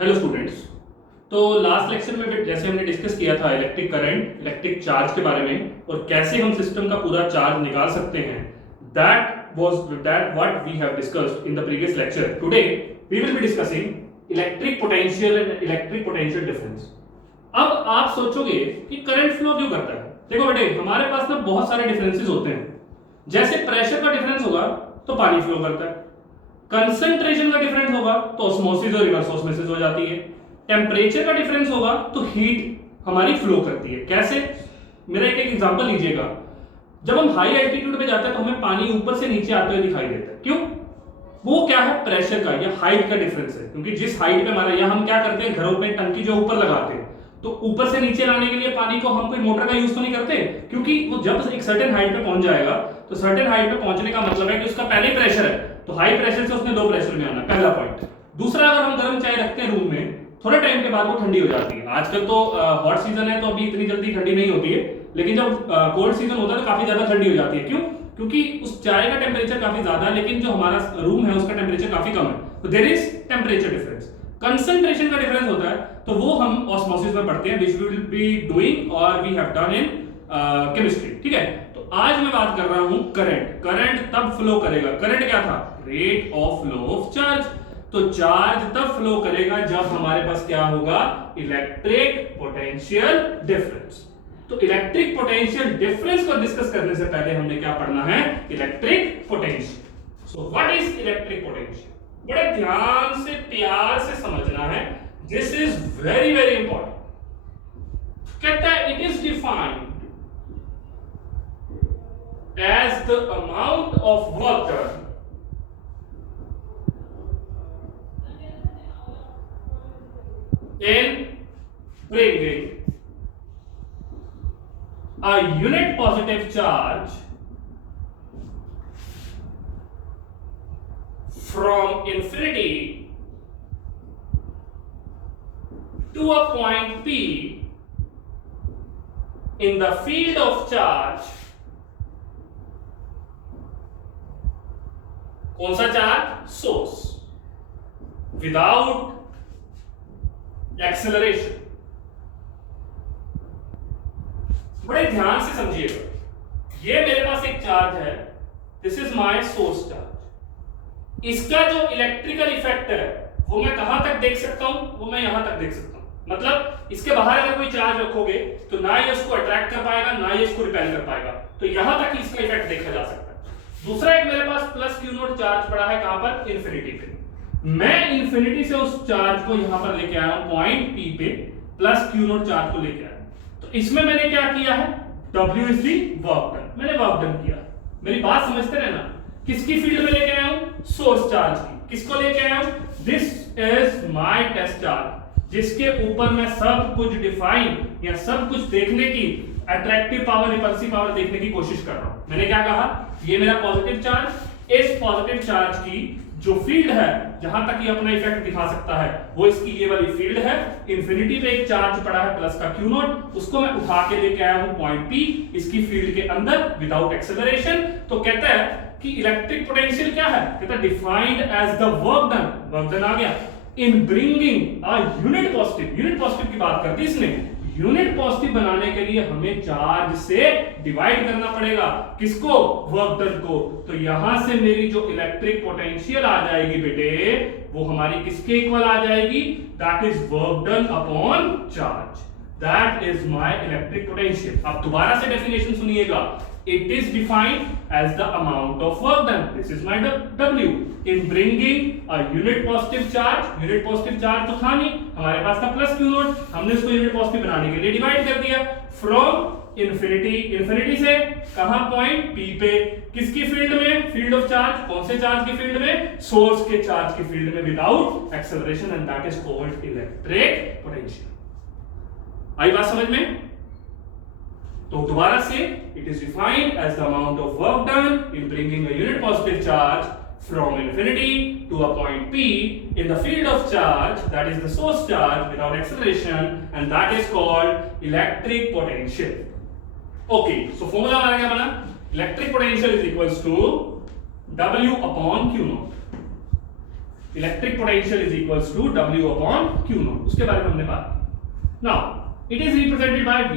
Hello students. तो last lecture में जैसे हमने डिस्कस किया था इलेक्ट्रिक करंट, इलेक्ट्रिक चार्ज के बारे में और कैसे हम सिस्टम का पूरा चार्ज निकाल सकते हैं, that what we have discussed in the previous lecture. Today we will be discussing electric potential and electric potential difference. अब आप सोचोगे कि करंट फ्लो क्यों करता है। देखो बेटे, हमारे पास ना बहुत सारे डिफरेंसेस होते हैं। जैसे प्रेशर का डिफरेंस होगा तो पानी फ्लो करता है, कंसंट्रेशन का डिफरेंस होगा तो ऑस्मोसिस और रिवर्स ऑस्मोसिस हो जाती है, टेम्परेचर का डिफरेंस होगा तो हीट हमारी फ्लो करती है। कैसे? मेरा एक एग्जांपल लीजिएगा। जब हम हाई एल्टीट्यूड पे जाते हैं तो हमें पानी ऊपर से नीचे आते हुए दिखाई देता है। क्यों? वो क्या है? प्रेशर का या हाइट का डिफरेंस है। क्योंकि जिस हाइट पे हमारा, या हम क्या करते हैं घरों में टंकी जो ऊपर लगाते हैं, तो ऊपर से नीचे लाने के लिए पानी को हम कोई मोटर का यूज तो नहीं करते, क्योंकि वो जब एक सर्टेन हाइट पे पहुंच जाएगा तो सर्टेन हाइट पे पहुंचने का मतलब है कि उसका पहले प्रेशर है, तो हाई प्रेशर से उसने लो प्रेशर में आना, पहला पॉइंट। दूसरा, अगर हम गर्म चाय रखते हैं रूम में, थोड़े टाइम के बाद वो ठंडी हो जाती है। आजकल तो हॉट सीजन है तो अभी इतनी जल्दी ठंडी नहीं होती है, लेकिन जब कोल्ड सीजन होता है तो काफी ज्यादा ठंडी हो जाती है। क्यों? क्योंकि उस चाय का टेम्परेचर काफी ज्यादा है, लेकिन जो हमारा रूम है उसका टेम्परेचर काफी कम है, तो there is temperature difference. Concentration का डिफरेंस होता है, तो वो हम ऑस्मोसिस में पढ़ते हैं, which we will be doing और we have done in chemistry. ठीक है, तो आज मैं बात कर रहा हूं करंट। करंट तब फ्लो करेगा, करंट क्या था? Rate of flow of charge. तो चार्ज तब फ्लो करेगा जब हमारे पास क्या होगा? Electric potential difference. तो इलेक्ट्रिक पोटेंशियल डिफरेंस को डिस्कस करने से पहले हमने क्या पढ़ना है? Electric potential. So what is electric potential? बड़े ध्यान से प्यार से समझना है, this is very very important. कहता है it is defined as the amount of work done in bringing a unit positive charge from infinity to a point P in the field of charge। कौन सा charge? Source, without acceleration. बड़े ध्यान से समझिएगा, ये मेरे पास एक चार्ज है, this is my source charge. इसका जो इलेक्ट्रिकल इफेक्ट है वो मैं कहां तक देख सकता हूं? वो मैं यहां तक देख सकता हूं। मतलब इसके बाहर अगर कोई चार्ज रखोगे तो ना ये उसको अट्रैक्ट कर पाएगा, ना ये इसको रिपेल कर पाएगा, तो यहां तक इसका इफेक्ट देखा जा सकता है। दूसरा, एक मेरे पास प्लस क्यू नॉट चार्ज पड़ा है, कहां पर? इन्फिनिटी पे। मैं इन्फिनिटी से उस चार्ज को यहां पर लेके आया हूं पॉइंट पी पे, प्लस क्यू नॉट चार्ज को लेके आया। तो इसमें मैंने क्या किया है? W is the work done, मैंने वर्क डन किया। मेरी बात समझते रहना। किसकी फील्ड में लेके आया हूं? सोर्स चार्ज की। किसको लेके आया हूं? This is my test charge, जिसके ऊपर मैं सब कुछ डिफाइन या सब कुछ देखने की, अट्रैक्टिव पावर, रिपल्सिव पावर देखने की कोशिश कर रहा हूं। मैंने क्या कहा? ये मेरा पॉजिटिव चार्ज, इस पॉजिटिव चार्ज की जो फील्ड है, जहां तक ये अपना इफेक्ट दिखा सकता है, वो इसकी ये वाली फील्ड है। इंफिनिटी पे एक चार्ज पड़ा है प्लस का क्यू नॉट, उसको मैं उठा के लेके आया हूं पॉइंट पी, इसकी फील्ड के अंदर विदाउट एक्सेलरेशन। तो कहता है कि इलेक्ट्रिक पोटेंशियल क्या है? कहता है defined as the work done, work done आ गया, in bringing a unit positive. Unit positive की बात करती है इसने। यूनिट पॉजिटिव बनाने के लिए हमें चार्ज से डिवाइड करना पड़ेगा। किसको? वर्क डन को। तो यहां से मेरी जो इलेक्ट्रिक पोटेंशियल आ जाएगी बेटे, वो हमारी किसके इक्वल आ जाएगी? That is work done upon charge. That is my electric potential. अब दोबारा से डेफिनेशन सुनिएगा। It is defined as the amount of work done. This is my W in bringing a unit positive charge. Unit positive charge तो था नहीं, हमारे पास था plus Q not, हमने उसको यूनिट पॉजिटिव बनाने के लिए डिवाइड कर दिया। फ्रॉम इन्फिनिटी, इन्फिनिटी से कहां? पॉइंट P पे। किसकी फील्ड में? Field of charge. कौन से चार्ज की फील्ड में? सोर्स के चार्ज की फील्ड में, without acceleration, and that is called electric potential. आई बात समझ में? तो दोबारा से, it is defined as the amount of work done in bringing a unit positive charge from infinity to a point P in the field of charge, that is the source charge, without acceleration, and that is called electric potential. Okay, so formula हमारा क्या बना? Electric potential is equals to W upon Q naught. Electric potential is equals to W upon Q naught, उसके बारे में हमने बात की। Now it is represented by V।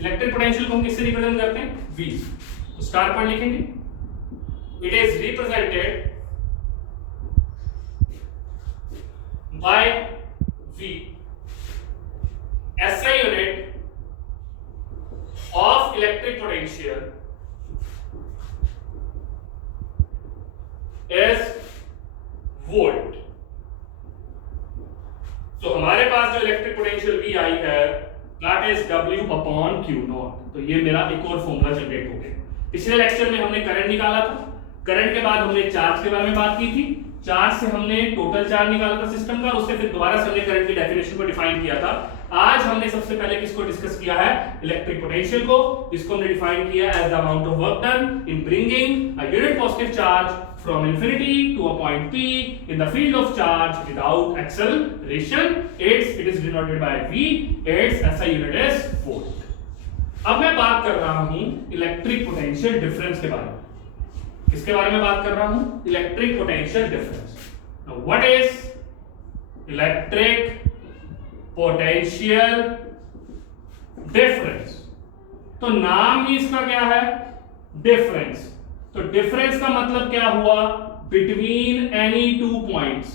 Electric potential को हम किससे रिप्रेजेंट करते हैं? V। तो स्टार पॉइंट लिखेंगे, it is represented by V, SI unit of electric potential is volt। तो हमारे पास जो इलेक्ट्रिक पोटेंशियल V आई है that is W upon Q not. तो ये मेरा एक और फॉर्मूला जनरेट हो गया। पिछले लेक्चर में हमने करंट निकाला था, करंट के बाद हमने चार्ज के बारे में बात की थी, चार्ज से हमने टोटल चार्ज निकाला था सिस्टम का, उससे फिर दोबारा से हमने करंट की डेफिनेशन को डिफाइन किया था। आज हमने सबसे पहले किसको डिस्कस किया है? इलेक्ट्रिक पोटेंशियल को। इसको हमने डिफाइन किया as the amount of work done in bringing a unit positive charge from infinity to a point P in the field of charge without acceleration. It is denoted by V. Its SI unit is volt. अब मैं बात कर रहा हूं electric potential difference के बारे में। किसके बारे में बात कर रहा हूं? Electric potential difference. Now what is electric potential difference? तो नाम ही इसका क्या है? डिफरेंस। तो डिफरेंस का मतलब क्या हुआ? Between any two points.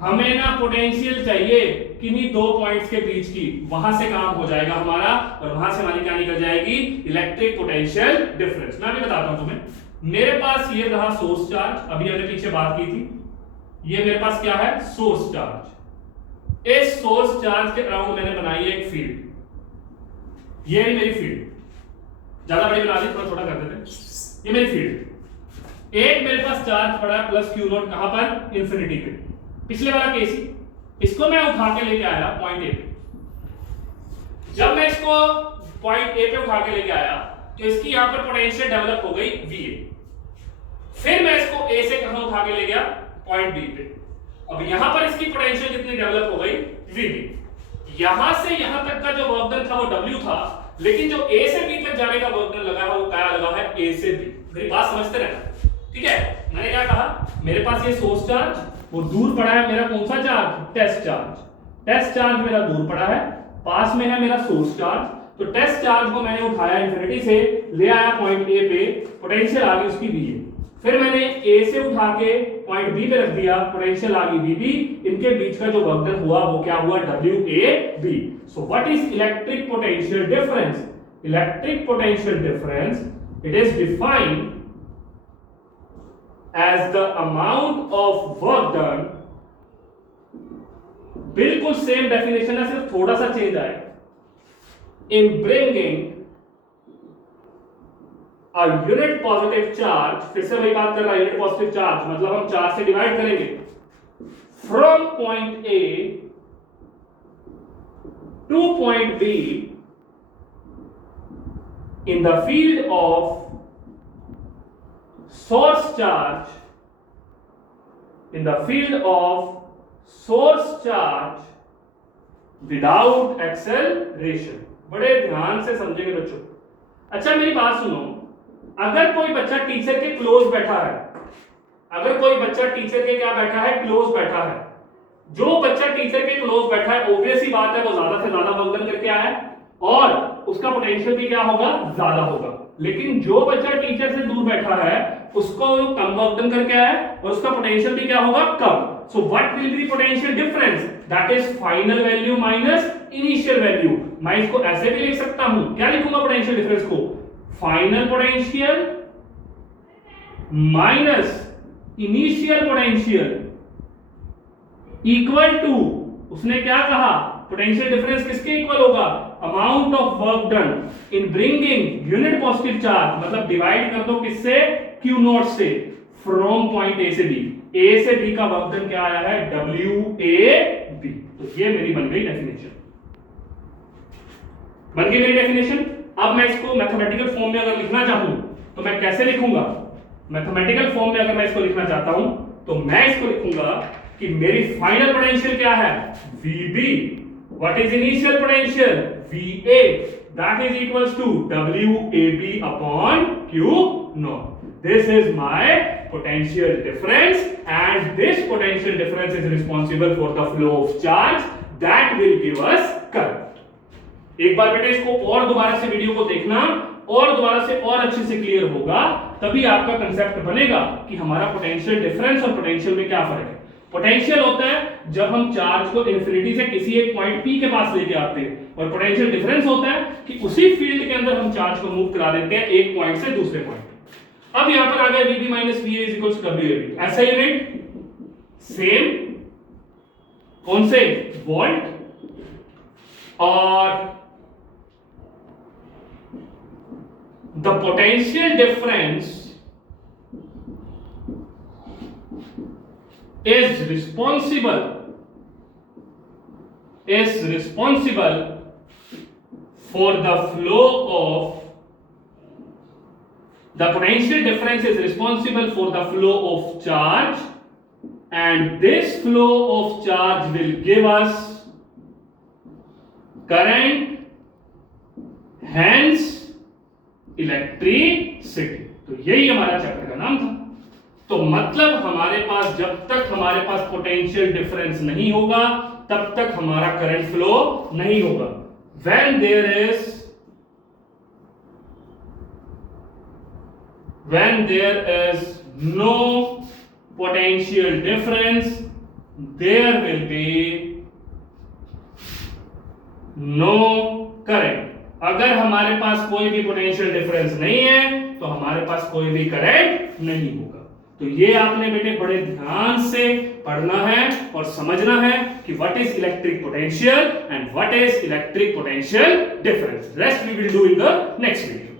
हमें ना पोटेंशियल चाहिए किन्हीं दो पॉइंट्स के बीच की, वहां से काम हो जाएगा हमारा, और वहां से हमारी क्या निकल जाएगी? Electric potential difference. मैं अभी बताता हूं तुम्हें। मेरे पास ये रहा सोर्स चार्ज, अभी हमने पीछे बात की थी। ये मेरे पास क्या है? Source charge. इस सोर्स चार्ज के अराउंड मैंने बनाई है एक फील्ड। ये है मेरी फील्ड, ज्यादा बड़ी बना दी, थोड़ा छोटा कर देते। ये मेरी फील्ड। एक मेरे पास चार्ज पड़ा है प्लस Q नॉट, कहां पर? इंफिनिटी पे। पिछले वाला केस ही, इसको मैं उठा के लेके आया पॉइंट ए पे। जब मैं इसको पॉइंट ए पे उठा के लेके आया तो इसकी यहां पर पोटेंशियल डेवलप हो गई VA। फिर मैं इसको ए से कहां उठा के ले गया? पॉइंट बी पे। अब यहां पर इसकी पोटेंशियल कितनी डेवलप हो गई? VB। यहां से यहां तक का जो वर्क डन था वो W था, लेकिन जो A से B तक जाने का वर्क डन लगा है वो क्या लगा है? A से B। मेरी बात समझते रहना, ठीक है? मैंने क्या कहा? मेरे पास ये सोर्स चार्ज, वो दूर पड़ा है मेरा कौन सा charge? Test charge. Test charge मेरा दूर पड़ा है, पास में है मेरा सोर्स चार्ज। तो टेस्ट चार्ज को मैंने उठाया इंफिनिटी से, ले आया पॉइंट ए पे, पोटेंशियल आ गई उसकी VA। फिर मैंने ए से उठा के पॉइंट बी पे रख दिया, पोटेंशियल आ गई VB। इनके बीच का जो वर्क डन हुआ वो क्या हुआ? WAB। So what is electric potential difference? Electric potential difference, it is defined as the amount of work done, बिल्कुल सेम डेफिनेशन है, सिर्फ थोड़ा सा चेंज आया, in bringing a unit positive charge। फिर से वही बात कर रहा है, यूनिट पॉजिटिव चार्ज मतलब हम चार्ज से डिवाइड करेंगे, from point A to point B in the field of source charge, in the field of source charge without acceleration। बड़े ध्यान से समझेंगे बच्चों। अच्छा मेरी बात सुनो, अगर कोई बच्चा टीचर के क्लोज बैठा है, अगर कोई बच्चा टीचर के क्या बैठा है? क्लोज बैठा है। जो बच्चा टीचर के क्लोज बैठा है, ऑब्वियस ही बात है वो ज्यादा से ज्यादा वर्क डन करके आया है और उसका पोटेंशियल भी क्या होगा? ज्यादा होगा। लेकिन जो बच्चा टीचर से दूर बैठा है उसको कम वर्क डन करके आया है और उसका पोटेंशियल भी क्या होगा? कम। So what will be potential difference? That is final value minus initial value. मैं इसको ऐसे भी लिख सकता हूं, क्या लिखूंगा पोटेंशियल डिफरेंस को? Final potential minus initial potential equal to, उसने क्या कहा? पोटेंशियल डिफरेंस किसके इक्वल होगा? Amount of work done in bringing unit positive charge, मतलब डिवाइड कर दो किससे? Q नॉट से, फ्रॉम पॉइंट A से B। A से B का वर्क डन क्या आया है? WAB। तो ये मेरी बन गई डेफिनेशन, बन गई मेरी डेफिनेशन। अब मैं इसको मैथमेटिकल फॉर्म में अगर लिखना चाहूं तो मैं कैसे लिखूंगा? मैथमेटिकल फॉर्म में अगर मैं इसको लिखना चाहता हूं तो मैं इसको लिखूंगा कि मेरी फाइनल पोटेंशियल क्या है? VB। What is initial potential? VA। That is equals to WAB upon Q naught. this is my potential difference and this potential difference is responsible for the flow of charge that will give us current. एक बार बेटे इसको और दोबारा से video को देखना और दोबारा से और अच्छे से क्लियर होगा, तभी आपका कंसेप्ट बनेगा कि हमारा पोटेंशियल डिफरेंस और पोटेंशियल में क्या फर्क है। पोटेंशियल होता है जब हम चार्ज को इन्फिनिटी से किसी एक पॉइंट P के पास लेके आते हैं, और पोटेंशियल डिफरेंस होता है कि उसी फील्ड के अंदर हम चार्ज को मूव करा देते हैं एक पॉइंट से दूसरे पॉइंट पे। अब यहां पर आ गया VB minus VA is equal to WAB, ऐसा यूनिट सेम कौन से वोल्ट, और the potential difference is responsible for the flow of the potential difference is responsible for the flow of charge, and this flow of charge will give us current, hence electricity. तो यही हमारा chapter का नाम था। तो मतलब हमारे पास जब तक हमारे पास पोटेंशियल डिफरेंस नहीं होगा तब तक हमारा करंट फ्लो नहीं होगा। when there is no potential difference there will be no current। अगर हमारे पास कोई भी पोटेंशियल डिफरेंस नहीं है तो हमारे पास कोई भी करंट नहीं होगा। तो ये आपने बेटे बड़े ध्यान से पढ़ना है और समझना है कि what is electric potential and what is electric potential difference. Rest we will do in the next video.